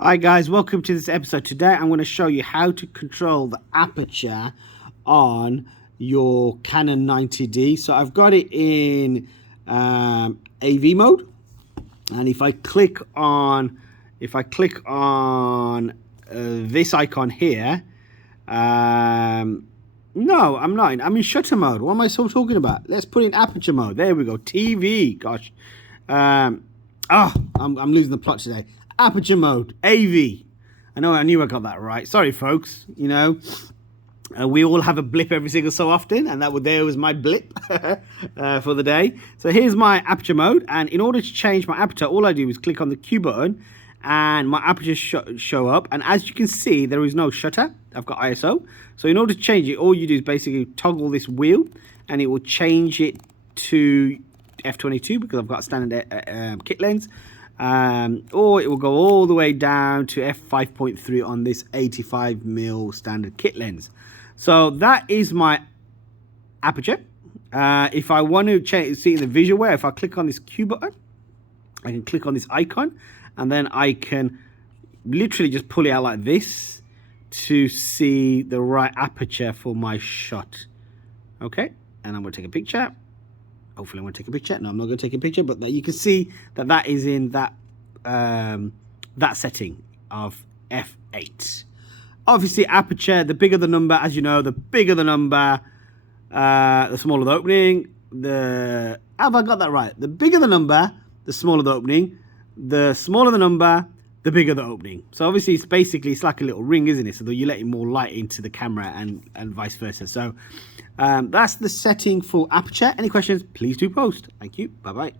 Hi guys, welcome to this episode. Today I'm going to show you how to control the aperture on your Canon 90D. So I've got it in AV mode, and if I click on this icon here, no, I'm not. I'm in shutter mode. What am I still talking about? Let's put in aperture mode. There we go. TV. Gosh. I'm losing the plot today. Aperture mode, AV. I knew I got that right. Sorry, folks. We all have a blip every single so often, and there was my blip for the day. So here's my aperture mode, and in order to change my aperture, all I do is click on the Q button, and my aperture show up. And as you can see, there is no shutter. I've got ISO. So in order to change it, all you do is basically toggle this wheel, and it will change it to f22 because I've got a standard kit lens. Or it will go all the way down to f5.3 on this 85mm standard kit lens. So that is my aperture. If I want to see in the visual way, if I click on this Q button, I can click on this icon, and then I can literally just pull it out like this to see the right aperture for my shot. Okay, and I'm going to take a picture. Hopefully I'm going to take a picture. No, I'm not going to take a picture, but you can see that is in that that setting of f8. Obviously, aperture, the bigger the number, as you know, the bigger the number, the smaller the opening. Have I got that right? The bigger the number, the smaller the opening. The smaller the number, the bigger the opening. So obviously, it's like a little ring, isn't it? So that you're letting more light into the camera and vice versa. So that's the setting for aperture. Any questions, please do post. Thank you. Bye-bye.